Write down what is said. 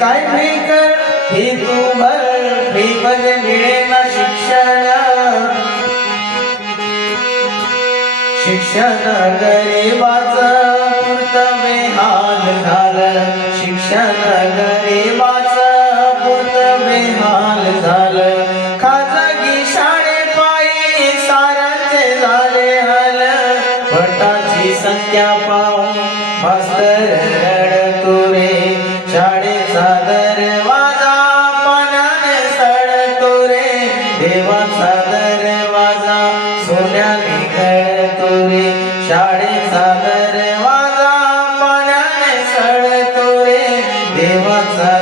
काय फी कर ही तू भर फी मध्ये मिळेना शिक्षण शिक्षण गरीबाचं पुरतं बेहाल झालं शिक्षण गरीबाचं पुरतं बेहाल झालं खाजगी शाळेपायी साराचे झाले हल भटाची संख्या पाहून मास्तर रडतो रे शाळेचा दरवाजा पाण्याने सडतो रे देवाचा दरवाजा सोन्याने गळतो रे शाळेचा दरवाजा पाण्याने सडतो रे देवाचा